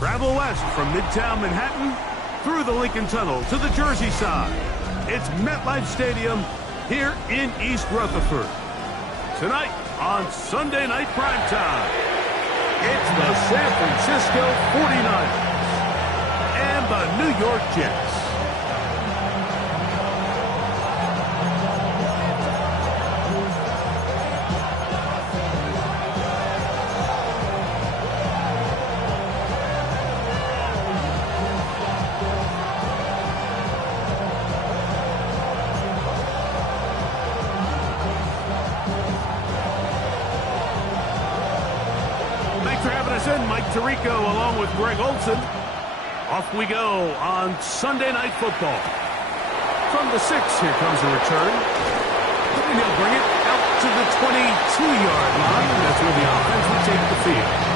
Travel west from Midtown Manhattan through the Lincoln Tunnel to the Jersey side. It's MetLife Stadium here in East Rutherford. Tonight on Sunday Night Primetime, it's the San Francisco 49ers and the New York Jets. Mike Tirico along with Greg Olson. Off we go on Sunday Night Football. From the 6, here comes a return. And he'll bring it out to the 22-yard line. And that's where the offense will take the field.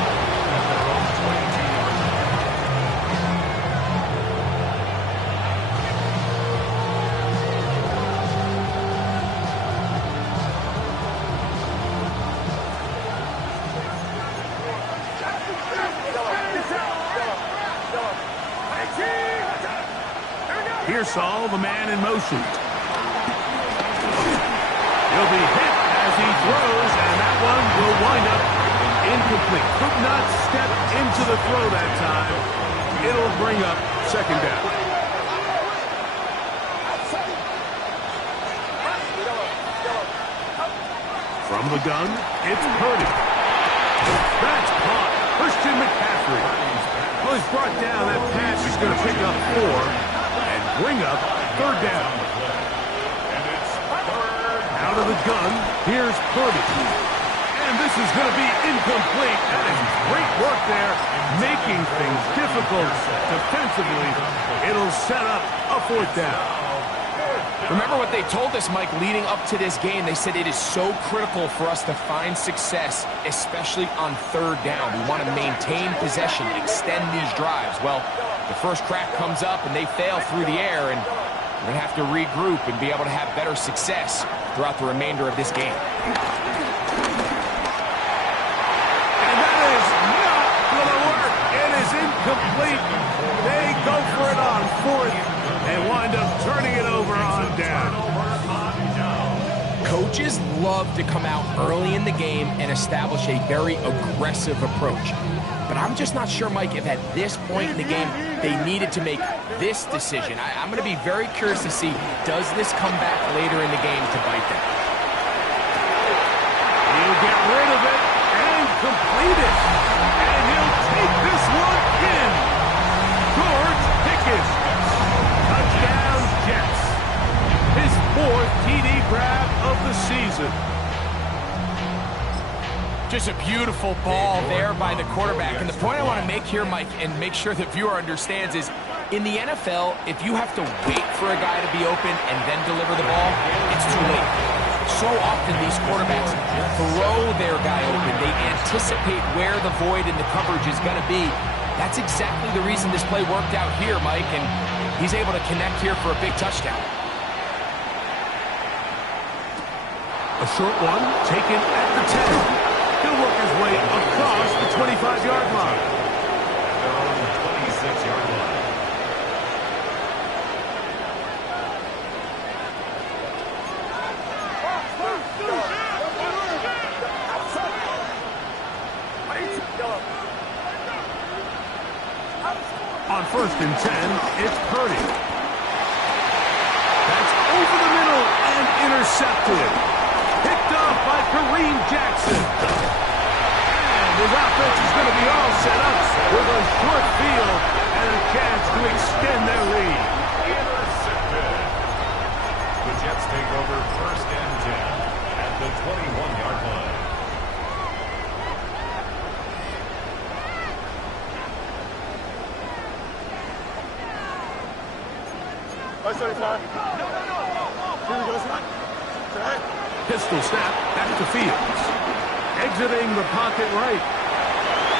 Pearsall, the man in motion. He'll be hit as he throws, and that one will wind up incomplete. Could not step into the throw that time. It'll bring up second down. From the gun, it's Purdy. That's caught. Christian McCaffrey. Well, he's brought down. That pass is going to pick up 4. Bring up third down. Out of the gun, here's Purdy. And this is going to be incomplete. That is great work there, making things difficult defensively. It'll set up a 4th down. Remember what they told us, Mike, leading up to this game. They said it is so critical for us to find success, especially on 3rd down. We want to maintain possession, extend these drives. Well, the first crack comes up, and they fail through the air, and we're going to have to regroup and be able to have better success throughout the remainder of this game. And that is not going to work. It is incomplete. They go for it on 4th and wind up turning it over on down. Coaches love to come out early in the game and establish a very aggressive approach. But I'm just not sure, Mike, if at this point in the game they needed to make this decision. I'm going to be very curious to see, does this come back later in the game to bite them? He'll get rid of it and complete it. And he'll take this one in. George Pickens. Touchdown Jets. His 4th TD grab of the season. Just a beautiful ball there by the quarterback. And the point I want to make here, Mike, and make sure the viewer understands is, in the NFL, if you have to wait for a guy to be open and then deliver the ball, it's too late. So often these quarterbacks throw their guy open. They anticipate where the void in the coverage is going to be. That's exactly the reason this play worked out here, Mike, and he's able to connect here for a big touchdown. A short one taken at the 10. He'll work his way across the 25-yard line. They're on the 26-yard line. On 1st and 10, it's Purdy. That's over the middle and intercepted. Picked off by Kareem Jackson. And his offense is going to be all set up with a short field and a chance to extend their lead. Intercepted. The Jets take over 1st and 10 at the 21-yard line. Pistol snap back to Fields. Exiting the pocket right.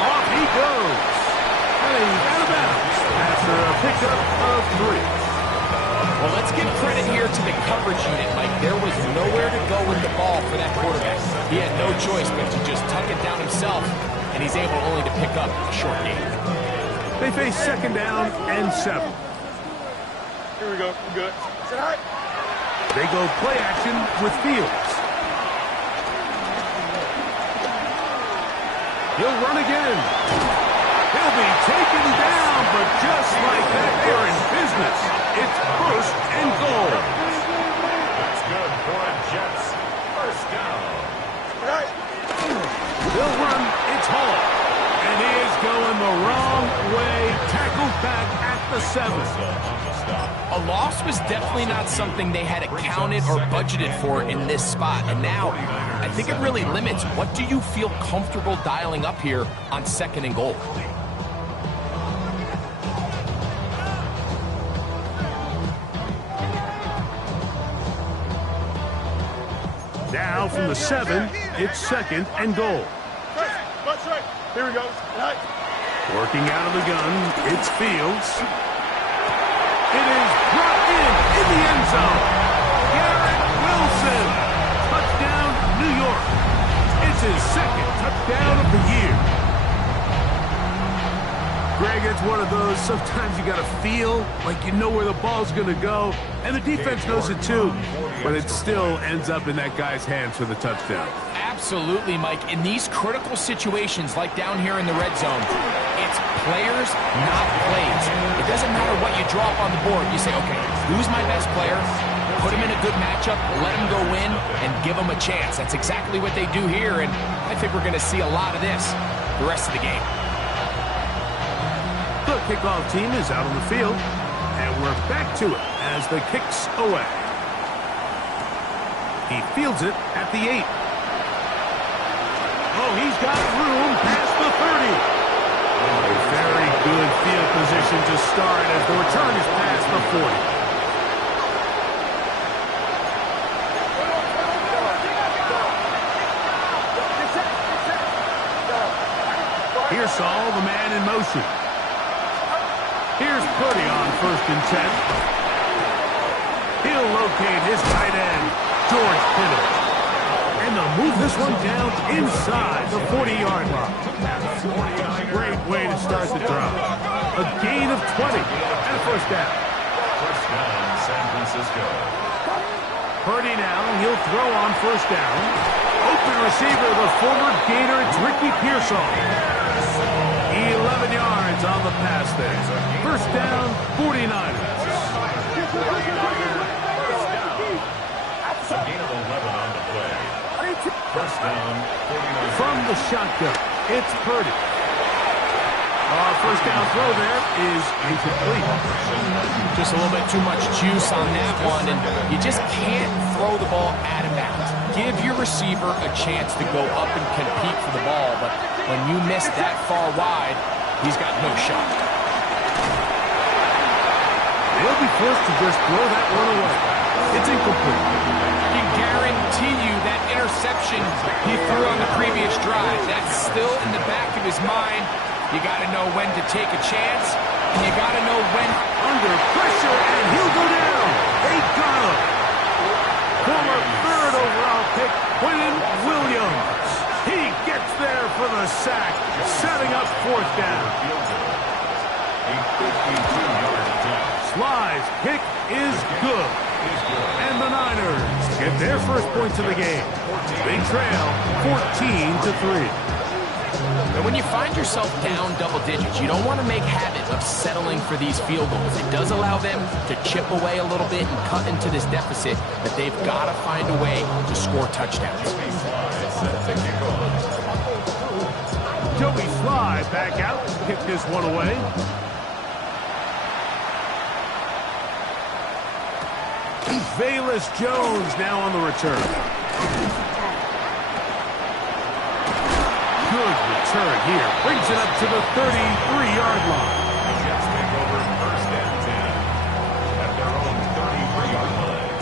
Off he goes. And he's out of bounds after a pickup of 3. Well, let's give credit here to the coverage unit, Mike. There was nowhere to go with the ball for that quarterback. He had no choice but to just tuck it down himself, and he's able only to pick up a short gain. They face second down and 7. Here we go. I'm good. They go play action with Fields. He'll run again. He'll be taken down, but just like that, they're in business. It's first and goal. That's good for a Jets first down. They'll run. It's Hall. And he is going the wrong way. Tackled back at the 7. A loss was definitely not something they had accounted or budgeted for in this spot. And now, I think it really limits what do you feel comfortable dialing up here on second and goal. Now from the 7, it's second and goal. Here we go. Working out of the gun, it's Fields. It is brought in the end zone. Garrett Wilson. Touchdown, New York. It's his second touchdown of the year. Greg, it's one of those, sometimes you got to feel like you know where the ball's going to go, and the defense knows it too, but it still ends up in that guy's hands for the touchdown. Absolutely, Mike. In these critical situations, like down here in the red zone, it's players, not plays. It doesn't matter what you draw up on the board. You say, okay, who's my best player? Put him in a good matchup, let him go in, and give him a chance. That's exactly what they do here, and I think we're going to see a lot of this the rest of the game. The kickoff team is out on the field, and we're back to it as the kick's away. He fields it at the 8. Oh, he's got room past the 30. A very good field position to start as the return is past the 40. Here's Saul, the man in motion. Here's Purdy on first and 10. He'll locate his tight end, George Kittle. And they'll move this one down inside the 40-yard line. Great way to start the drive. A gain of 20 and a first down. First down, San Francisco. Purdy now, he'll throw on first down. Open receiver, the former Gator, it's Ricky Pearsall. 11 yards on the pass there. First down, 49ers. A gain of 11 on the play. First down, 49ers. From the shotgun, it's Purdy. First down throw there is incomplete. Just a little bit too much juice on that one, and you just can't throw the ball out of bounds. Give your receiver a chance to go up and compete for the ball, but when you miss that far wide, he's got no shot. They'll be forced to just throw that one away. It's incomplete. I can guarantee you that interception he threw on the previous drive, that's still in the back of his mind. You got to know when to take a chance, and you got to know when. Under pressure, and he'll go down. They got him. Former third overall pick, Quentin Williams. He gets there for the sack, setting up fourth down. A 52-yard attempt. Sly's kick is good. And the Niners get their first points of the game. They trail 14-3. And when you find yourself down double digits, you don't want to make habit of settling for these field goals. It does allow them to chip away a little bit and cut into this deficit, but they've got to find a way to score touchdowns. Joey Sly back out, kick this one away. Velus Jones now on the return. Good return here. Brings it up to the 33-yard line. The Jets take over first and 10 at their own 33-yard line.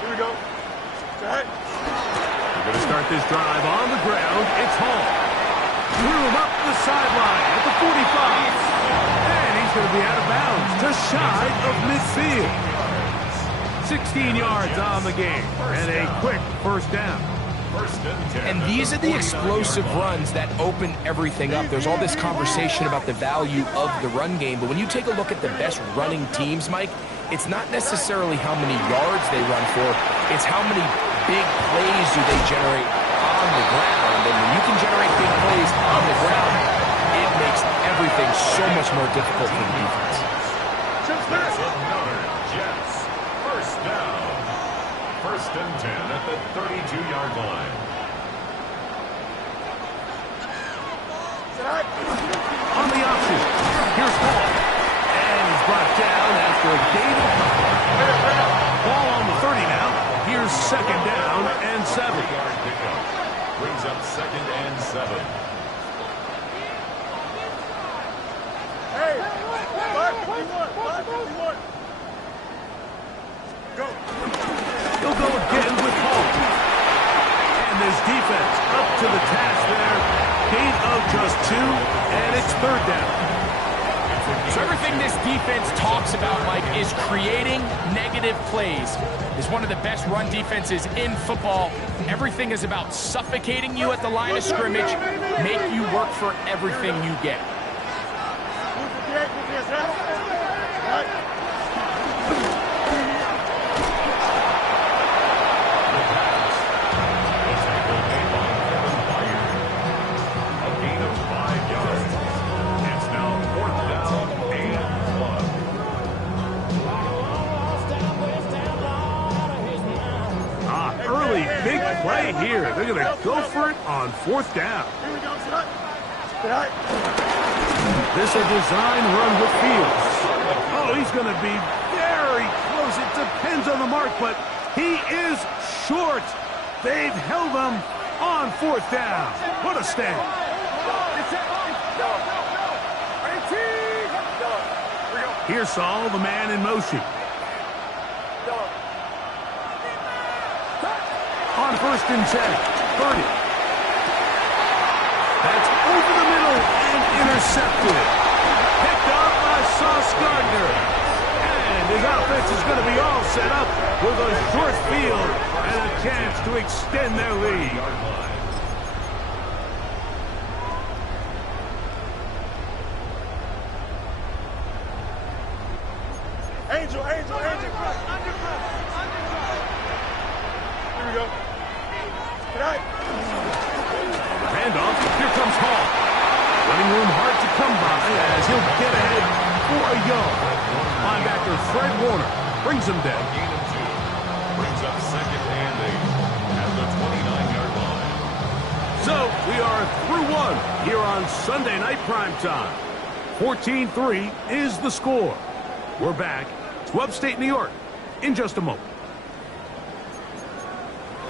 Here we go. We're going to start this drive on the ground. It's Hall. Room up the sideline at the 45. And he's going to be out of bounds, just shy of midfield. 16 yards on the game, and a quick first down. First and 10. And these are the explosive runs that open everything up. There's all this conversation about the value of the run game, but when you take a look at the best running teams, Mike, it's not necessarily how many yards they run for, it's how many big plays do they generate on the ground. And when you can generate big plays on the ground, it makes everything so much more difficult for the defense. That's another Jets first down. First and 10 at the 32-yard line. On the option, here's Hall. And he's brought down after a gain of 5. Ball on the 30 now. Here's second down and 7. 3-yard pickup. Brings up second and 7. Hey, 551. Go. He'll go again with Hall. And this defense up to the task there. Gain of just 2, and it's third down. So everything this defense talks about, Mike, is creating negative plays. It's one of the best run defenses in football. Everything is about suffocating you at the line of scrimmage, make you work for everything you get. Big play here. They're going to go for it on fourth down. Here we go, This is a design run with Fields. Oh, he's going to be very close. It depends on the mark, but he is short. They've held him on fourth down. What a stand. Here's Saul, the man in motion. On first and 10, 30. That's over the middle and intercepted. Picked up by Sauce Gardner. And his offense is going to be all set up with a short field and a chance to extend their lead. Angel. Here we go. Handoff. Here comes Hall. Running room hard to come by as he'll get ahead for a yard. Linebacker Fred Warner brings him down. Gain of 2. Brings up second and 8 at the 29-yard line. So we are through one here on Sunday Night Primetime. 14-3 is the score. We're back to upstate New York in just a moment.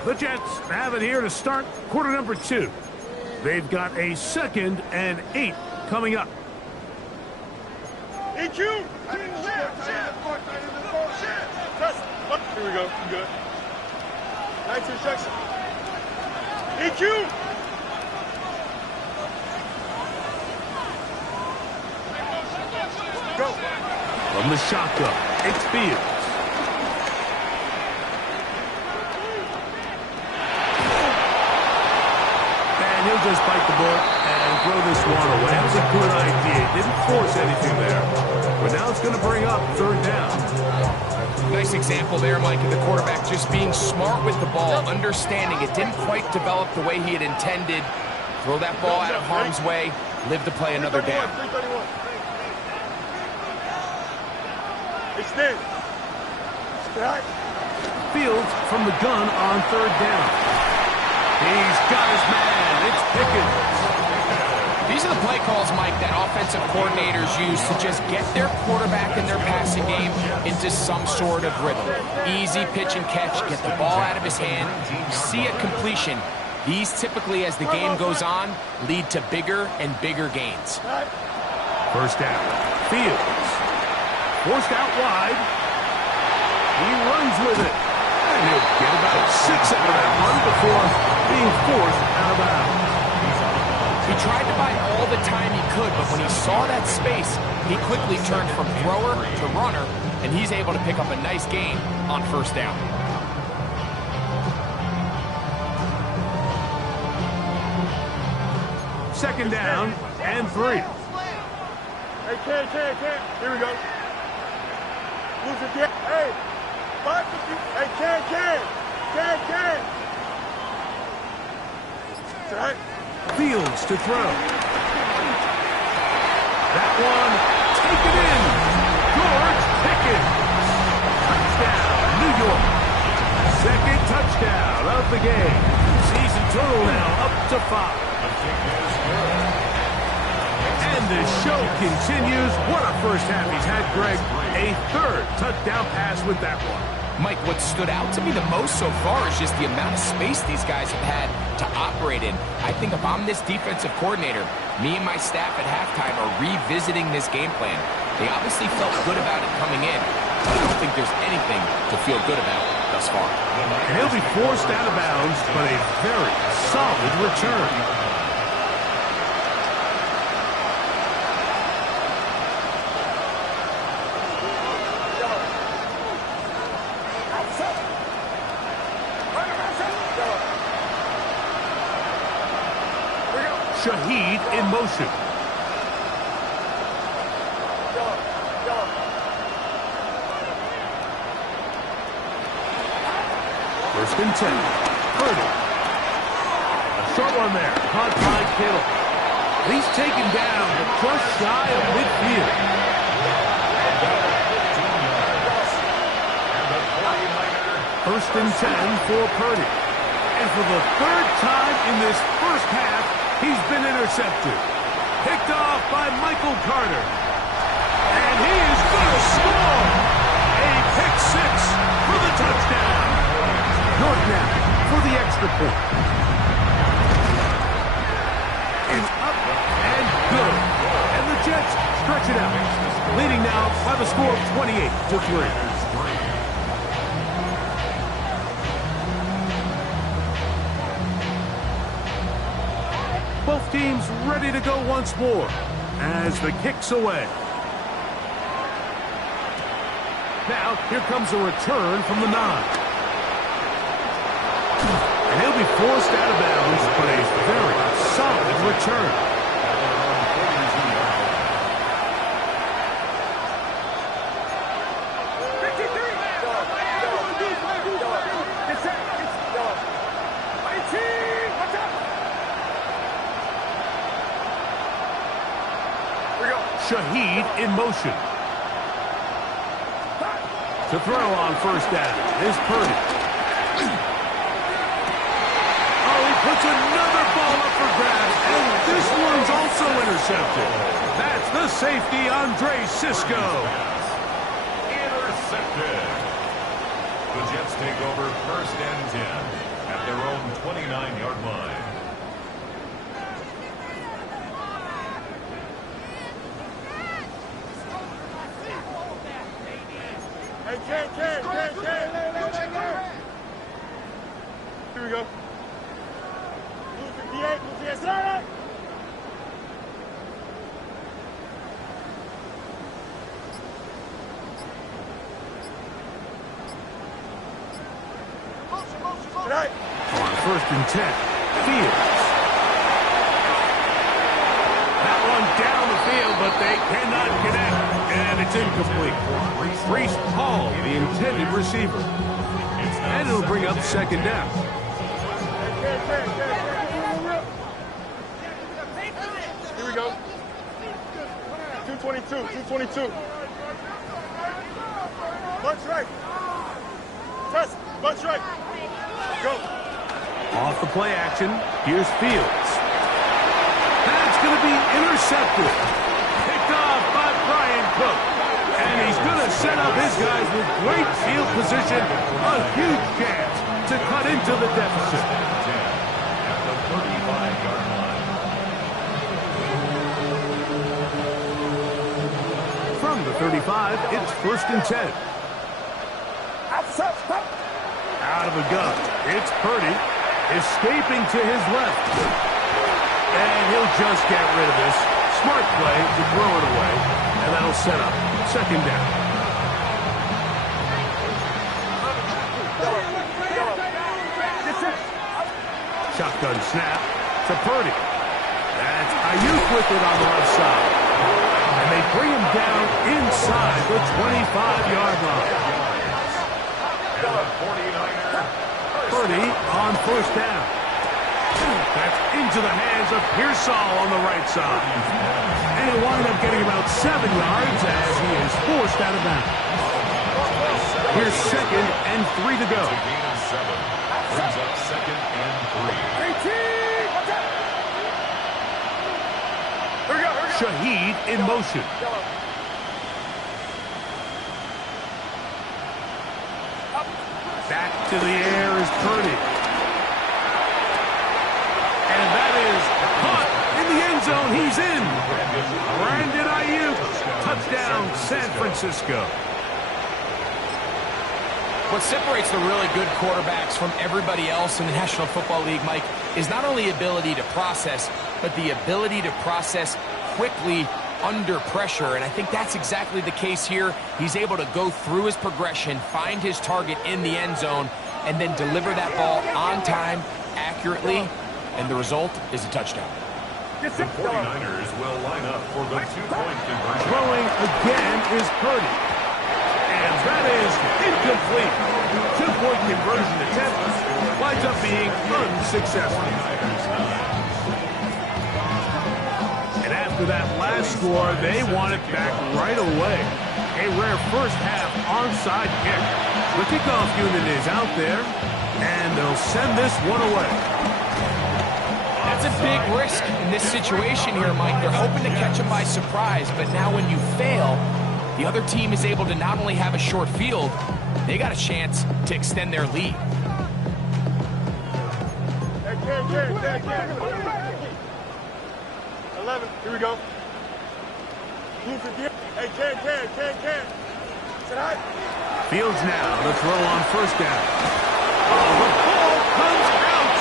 The Jets have it here to start quarter number 2. They've got a second and 8 coming up. EQ! Here we go. I'm good. Nice instruction. EQ! Go. From the shotgun, it's Fields. And he'll just bite the bullet and throw this one away. That was a good idea. Didn't force anything there. But now it's going to bring up third down. Nice example there, Mike, of the quarterback just being smart with the ball, understanding it didn't quite develop the way he had intended. Throw that ball out of harm's way, live to play another down. 331. Extend. Fields from the gun on third down. He's got his man. It's Pickens. These are the play calls, Mike, that offensive coordinators use to just get their quarterback and their passing game into some sort of rhythm. Easy pitch and catch, get the ball out of his hand, see a completion. These typically, as the game goes on, lead to bigger and bigger gains. First down. Fields. Forced out wide. He runs with it. And he'll get about 6 out of that one before being forced out of bounds. He tried to buy all the time he could, but when he saw that space, he quickly turned from thrower to runner, and he's able to pick up a nice gain on first down. second down and 3. Hey, Ken. Here we go. Lose it again. Hey, 550. Hey, Ken. Right. Fields to throw. That one, taken in. George Pickens. Touchdown, New York. Second touchdown of the game. Season total now up to 5. And the show continues. What a first half he's had, Greg. A third touchdown pass with that one. Mike, what stood out to me the most so far is just the amount of space these guys have had to operate in. I think if I'm this defensive coordinator, me and my staff at halftime are revisiting this game plan. They obviously felt good about it coming in, but I don't think there's anything to feel good about thus far. And he'll be forced out of bounds, but a very solid return. Shaheed in motion. First and 10. Purdy. A short one there. Caught by Kittle. He's taken down, but just shy of midfield. First and 10 for Purdy. And for the third time in this first half, he's been intercepted. Picked off by Michael Carter. And he is going to score. A pick six for the touchdown. North now for the extra point. It's up and good. And the Jets stretch it out. Leading now by the score of 28-3. Both teams ready to go once more as the kick's away. Now, here comes a return from the 9. And he'll be forced out of bounds, but a very solid return. Shaheed in motion. To throw on first down is Purdy. Oh, he puts another ball up for grabs, and this one's also intercepted. That's the safety, Andre Sisco. Intercepted. The Jets take over first and 10 at their own 29-yard line. Ken. Here we go. Lose 58, lose the SR. Tonight. On first and 10, Fields. That one down the field, but they cannot connect, and it's incomplete. Reese Hall, the intended receiver. And it'll bring up second down. Here we go. 222. Bunch right. Test. Bunch right. Go. Off the play action, here's Fields. That's going to be intercepted. Picked off by Brian Cook. And he's going to set up his guys with great field position. A huge chance to cut into the deficit. At the 35-yard line. From the 35, it's first and 10. Out of the gun, it's Purdy, escaping to his left. And he'll just get rid of this. Smart play to throw it away, and that'll set up second down. Shotgun snap to Purdy. That's Ayuk with it on the left side. And they bring him down inside the 25-yard line. Purdy on first down. That's into the hands of Pearsall on the right side. And he'll wind up getting about 7 yards as he is forced out of bounds. Here's 2nd and 3 to go. Brings up 2nd and 3. Shaheed in motion. Back to the air is Purdy. And that is caught in the end zone. He's in. Brandon Ayuk. Touchdown, San Francisco. What separates the really good quarterbacks from everybody else in the National Football League, Mike, is not only ability to process, but the ability to process quickly under pressure. And I think that's exactly the case here. He's able to go through his progression, find his target in the end zone, and then deliver that ball on time, accurately, and the result is a touchdown. The 49ers will line up for the 2-point conversion. Throwing again is Purdy. And that is incomplete. 2-point conversion attempt winds up being unsuccessful. And after that last score, they want it back right away. A rare first half onside kick. The kickoff unit is out there, and they'll send this one away. That's a big risk in this situation here, Mike. They're hoping to catch him by surprise, but now when you fail, the other team is able to not only have a short field, they got a chance to extend their lead. 11, here we go. Hey, Ken. Sit high. Fields now to throw on first down. Oh, the ball comes out.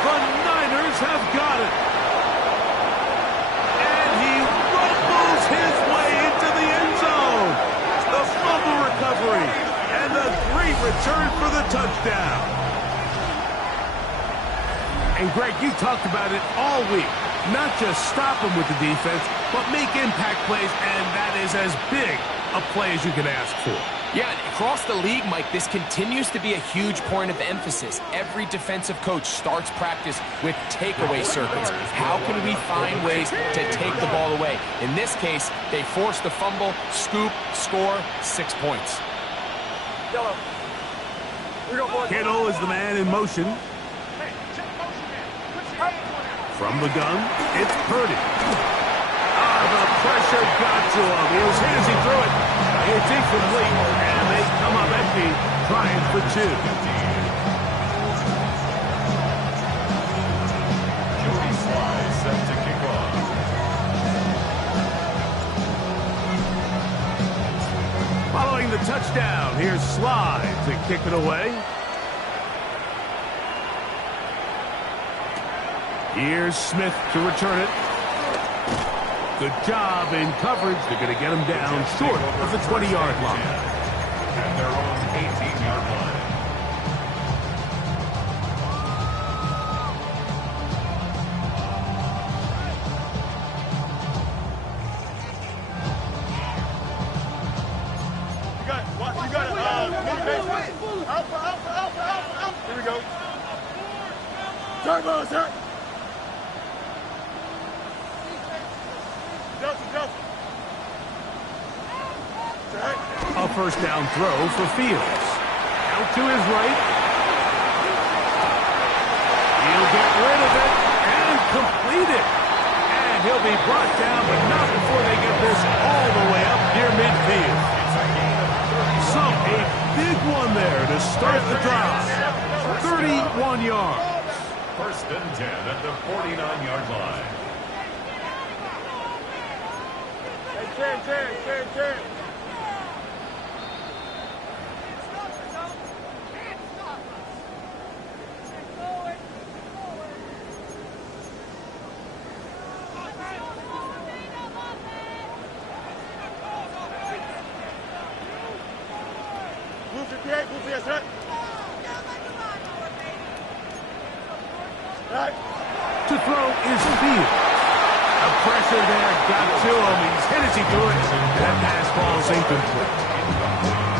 The Niners have got it. And he rumbles his way into the end zone. The fumble recovery. And the great return for the touchdown. And Greg, you talked about it all week. Not just stop him with the defense, but make impact plays, and that is as big a play as you can ask for. Yeah, across the league, Mike, this continues to be a huge point of emphasis. Every defensive coach starts practice with takeaway circuits. How can we find ways to take the ball away? In this case, they force the fumble, scoop, score, 6 points. Kittle is the man in motion. From the gun, it's Purdy. The pressure got to him. He was hit as he threw it. It's incomplete, and they come up empty, trying for 2. Joey Sly set to kick off. Following the touchdown, here's Sly to kick it away. Here's Smith to return it. Good job in coverage. They're going to get him down short of the 20-yard line. At their own 18-yard line. You got it. Alpha. Here we go. Turbo, sir. A first down throw for Fields. Out to his right. He'll get rid of it and complete it. And he'll be brought down, but not before they get this all the way up near midfield. So a big one there to start the drive. 31 yards. First and 10 at the 49-yard line. Ten. To throw is Fields. The pressure there got to him. He's hit as he threw it. That pass falls incomplete.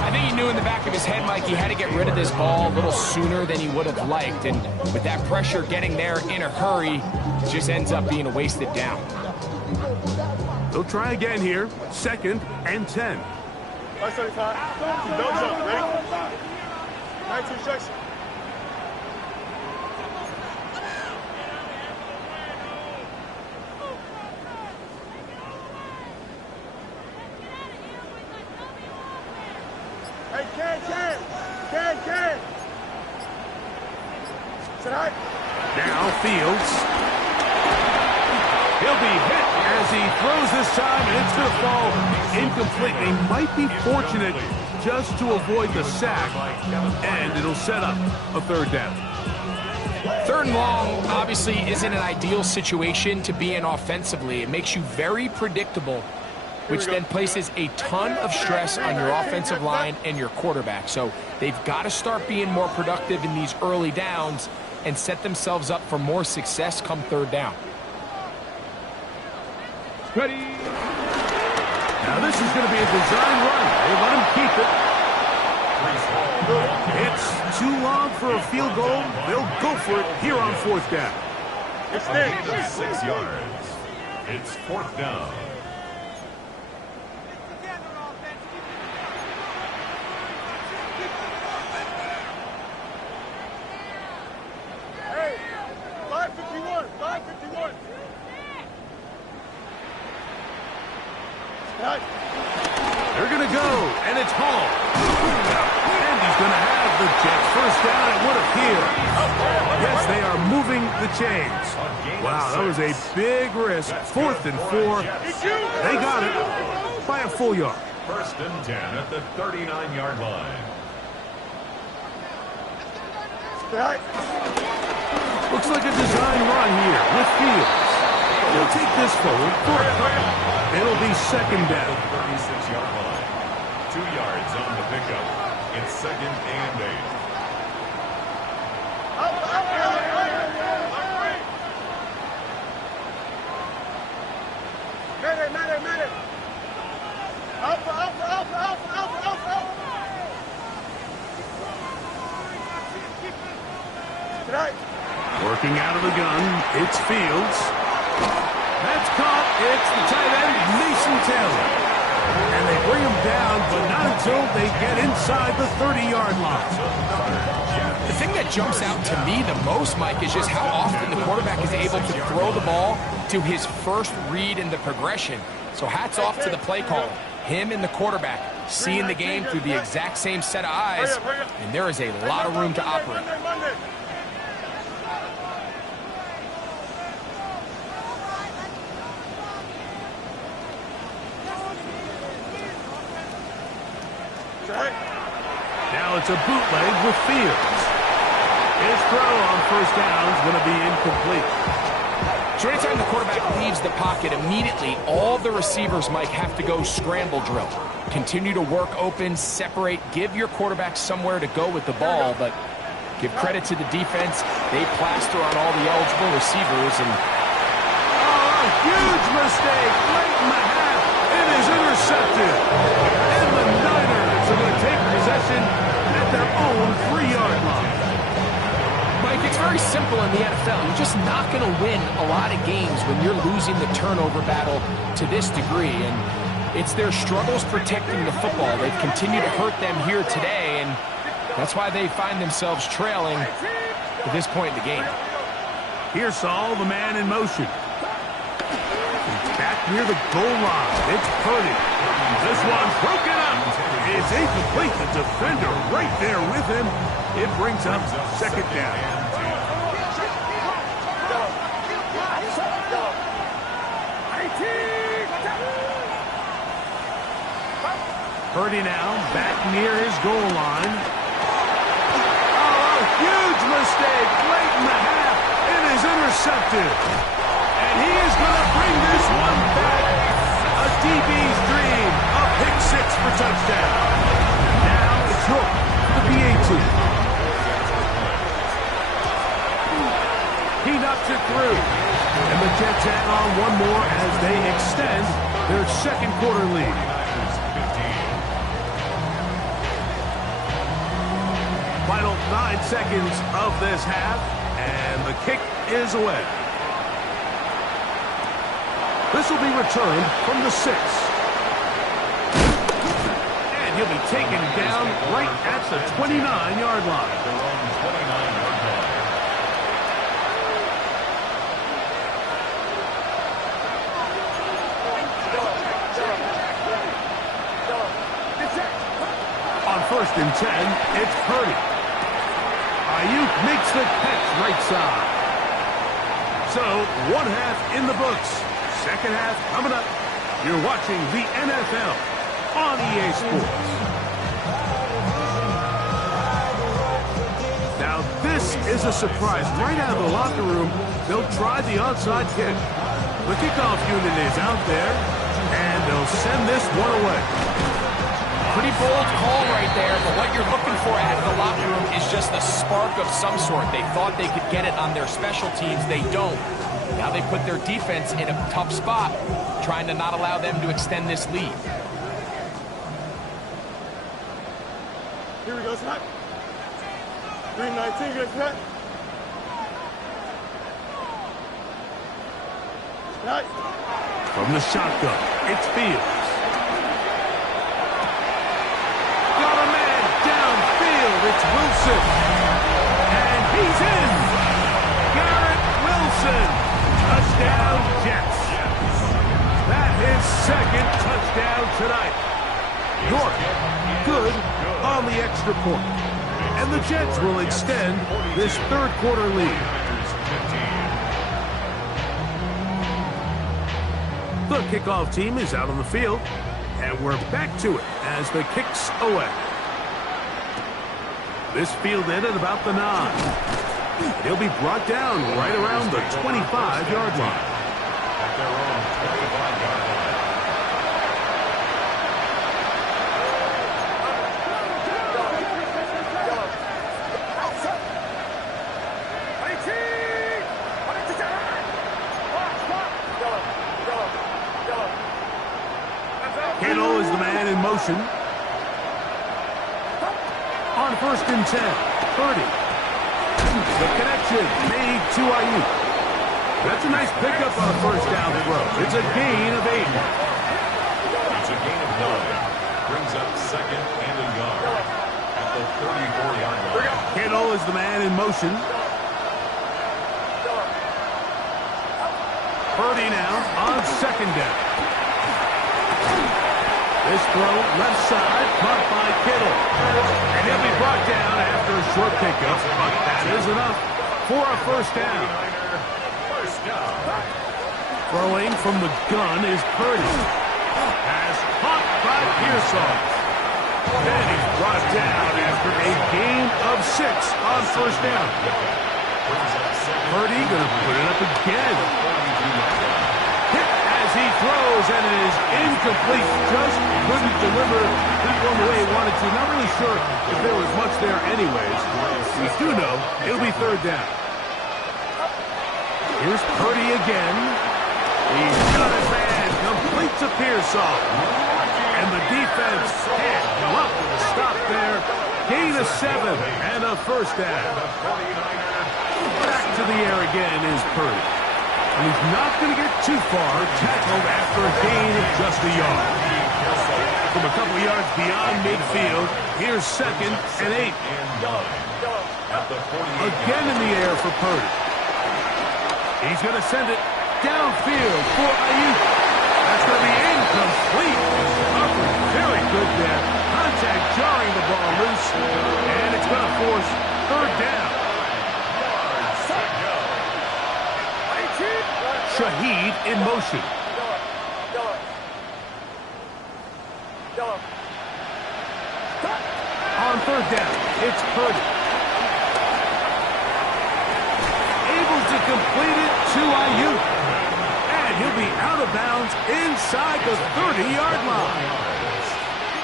I think he knew in the back of his head, Mike, he had to get rid of this ball a little sooner than he would have liked. And with that pressure getting there in a hurry, it just ends up being a wasted down. They'll try again here. 2nd and 10. 575. Don't jump. Ready? 19 instruction. Hey, Ken. Sit high. Now Fields. He'll be hit as he throws this time, and it's going to fall incomplete. They might be fortunate just to avoid the sack, and it'll set up a 3rd down. 3rd and long obviously isn't an ideal situation to be in offensively. It makes you very predictable, which then places a ton of stress on your offensive line and your quarterback. So they've got to start being more productive in these early downs and set themselves up for more success come 3rd down. Ready. Now this is going to be a design run. They let him keep it. It's too long for a field goal. They'll go for it here on 4th down. It's 6 yards. It's 4th down. Hey, 551. They're going to go, and it's Hall. And he's going to have the Jets 1st down, it would appear. Yes, they are moving the chains. Wow, that was a big risk. 4th and 4. They got it by a full yard. 1st and 10 at the 39-yard line. Looks like a design run here with Fields. He'll take this forward for a couple. It'll be 2nd down. 36-yard line. 2 yards on the pickup. It's 2nd and 8. Medic. Alpha. Tonight. Working out of the gun, it's Fields. That's caught. It's the tight end, Mason Taylor. And they bring him down, but not until they get inside the 30-yard line. The thing that jumps out to me the most, Mike, is just how often the quarterback is able to throw the ball to his first read in the progression. So hats off to the play caller. Him and the quarterback seeing the game through the exact same set of eyes, and there is a lot of room to operate. Now it's a bootleg with Fields. His throw on 1st down is going to be incomplete. So anytime the quarterback leaves the pocket, immediately all the receivers, Mike, have to go scramble drill. Continue to work open, separate, give your quarterback somewhere to go with the ball, but give credit to the defense. They plaster on all the eligible receivers. And a huge mistake late in the half. It is intercepted. And the Niners are going to take possession at their own 3-yard line. Mike, it's very simple in the NFL. You're just not going to win a lot of games when you're losing the turnover battle to this degree. And it's their struggles protecting the football. They've continued to hurt them here today, and that's why they find themselves trailing at this point in the game. Here's Saul, the man in motion. He's back near the goal line. It's Purdy. This one broken up. It's incomplete. The defender right there with him. It brings up 2nd down. Purdy now back near his goal line. Oh, a huge mistake late in the half. It is intercepted. And he is going to bring this one back. A DB's dream. A pick 6 for touchdown. Now it's Hook, the PAT. He knocks it through. And the Jets add on one more as they extend their second quarter lead. Final 9 seconds of this half, and the kick is away. This will be returned from the 6. And he'll be taken down right at the 29-yard line. Their own 29-yard line. On 1st and 10, it's Purdy. Ayuk makes the catch right side. So, one half in the books. Second half coming up. You're watching the NFL on EA Sports. Now, this is a surprise. Right out of the locker room, they'll try the onside kick. The kickoff unit is out there, and they'll send this one away. Pretty bold call right there, but what you're looking for out of the locker room is just a spark of some sort. They thought they could get it on their special teams. They don't. Now they put their defense in a tough spot, trying to not allow them to extend this lead. Here we go, snap. 319, good snap. Snap. From the shotgun, it's Fields. Got a man downfield. It's Wilson. And he's in. Garrett Wilson. Touchdown, Jets. That is second touchdown tonight. York, good on the extra point. And the Jets will extend this third quarter lead. The kickoff team is out on the field, and we're back to it as the kick's away. This fielded at about the 9. He'll be brought down right around the 25-yard line. At their own 25-yard line. Kittle is the man in motion. On 1st and 10, Purdy. The connection made to Ayuk. That's a nice pickup on a first down throw. It's a gain of 8. It's a gain of 9. Brings up second and a yard at the 34-yard line. Kittle is the man in motion. Purdy now on 2nd down. This throw left side, caught by Kittle. And he'll be brought down after a short pickup, but that is enough for a first down. Throwing from the gun is Purdy. Pass caught by Pearson. Then he's brought down after a gain of 6 on first down. Purdy going to put it up again. Hit as he throws, and it is incomplete. Just couldn't deliver that one the way he wanted to. Not really sure if there was much there anyways. We do know it'll be third down. Here's Purdy again. He's got his man, complete to Pearson. And the defense can't come up with a stop there. Gain of 7 and a first down. Back to the air again is Purdy. And he's not going to get too far, tackled after a gain of just a yard. From a couple yards beyond midfield, here's 2nd and 8. Again in the air for Purdy. He's going to send it downfield for Ayuk. That's going to be incomplete. Very good there. Contact jarring the ball loose. And it's going to force third down. Shaheed in motion. On third down, it's Purdy. Able to complete it to Ayuk. And he'll be out of bounds inside the 30-yard line.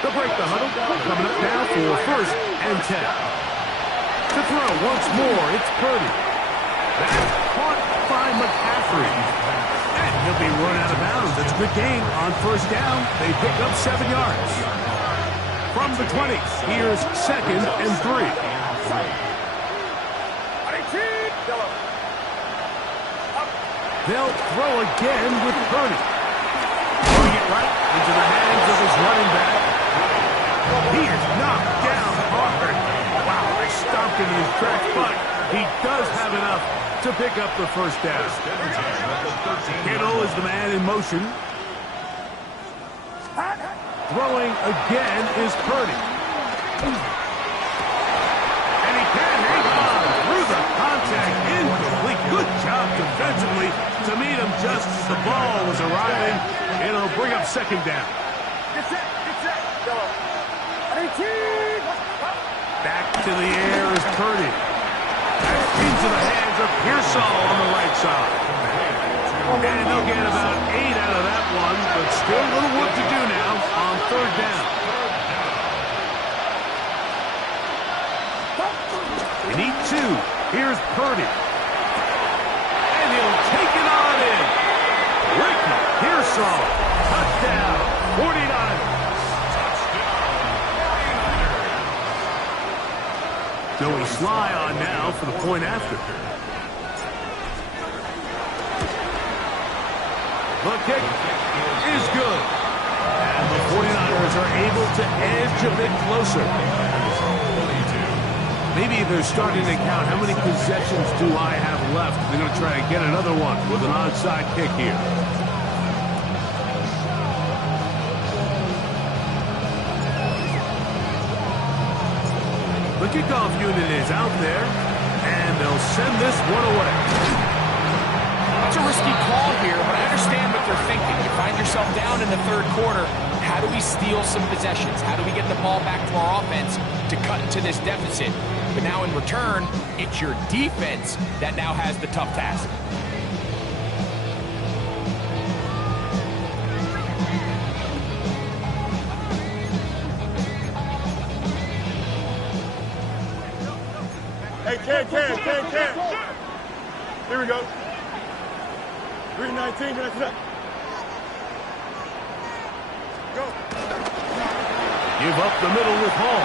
To break the huddle, coming up now for 1st and 10. To throw once more, it's Purdy. That's caught by McCaffrey. And he'll be run out of bounds. That's a good gain on first down. They pick up 7 yards. From the 20, here's 2nd and 3. They'll throw again with Purdy. Throwing it right into the hands of his running back. He is knocked down hard. Wow, they stomped him in his tracks, but he does have enough to pick up the first down. Kittle is the man in motion. Throwing again is Purdy. And he can hang on through the contact. Incomplete. Good job defensively to meet him just as the ball was arriving. It'll bring up 2nd down. Back to the air is Purdy. That's into the hands of Pearsall on the right side. And they'll get about 8 out of that one, but still a little work to do now on 3rd down. They need 2. Here's Purdy. And he'll take it on in. Ricky Pearsall. Touchdown. 49ers. Joey Sly on now for the point after. The kick is good. And the 49ers are able to edge a bit closer. Maybe they're starting to count how many possessions do I have left. They're going to try to get another one with an onside kick here. The kickoff unit is out there, and they'll send this one away. It's a risky call here, but I understand what they're thinking. You find yourself down in the 3rd quarter. How do we steal some possessions? How do we get the ball back to our offense to cut into this deficit? But now in return, it's your defense that now has the tough task. Hey, Cam. Here we go. 319, that's it. Go. Give up the middle with Hall.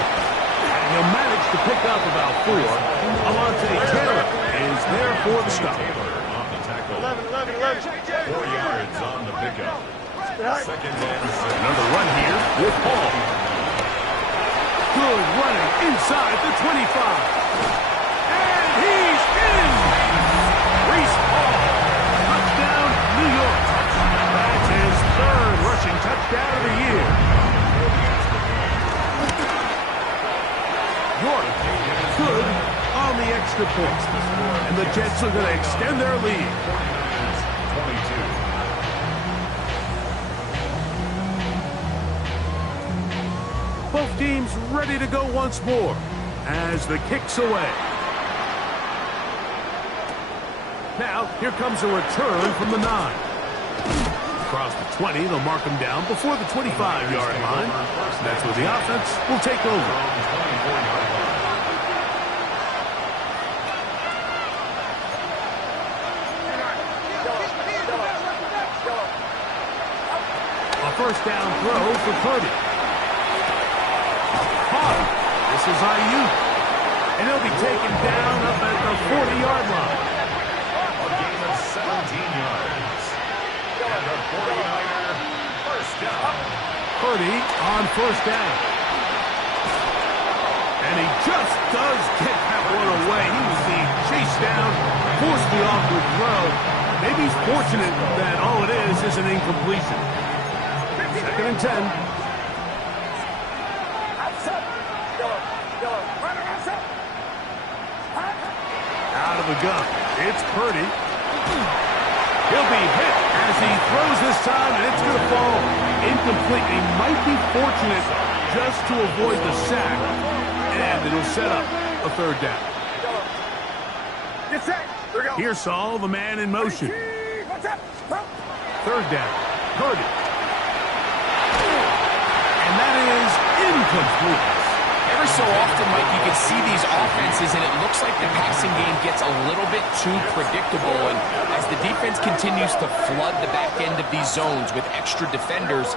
And he'll manage to pick up about 4. Alontae Taylor is there for the stop. 11. 4 yards on the pickup. 2nd and 6. Another run here with Hall. Good running inside the 25. And he's in! Reese Hall. Touchdown, New York. That's his 3rd rushing touchdown of the year. York good on the extra point. And the Jets are going to extend their lead. 22. Both teams ready to go once more as the kick's away. Now, here comes a return from the 9. Across the 20, they'll mark him down before the 25-yard line. That's where the offense will take over. A first down throw for Purdy. Hard. This is IU. And he'll be taken down up at the 40-yard line. A gain of 17 yards. And the 49er first down. Purdy on first down. And he just does get that one away. He was being chased down, forced the awkward throw. Maybe he's fortunate that all it is an incompletion. 2nd and 10. Out of the gun. It's Purdy. He'll be hit as he throws this time, and it's going to fall incomplete. He might be fortunate just to avoid the sack, and it'll set up a 3rd down. Here's Saul, the man in motion. 3rd down. Purdy. And that is incomplete. Every so often, Mike, you can see these offenses, and it looks like the passing game gets a little bit too predictable. And as the defense continues to flood the back end of these zones with extra defenders,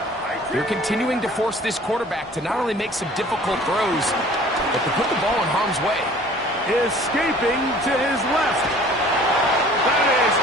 they're continuing to force this quarterback to not only make some difficult throws, but to put the ball in harm's way. Escaping to his left. That is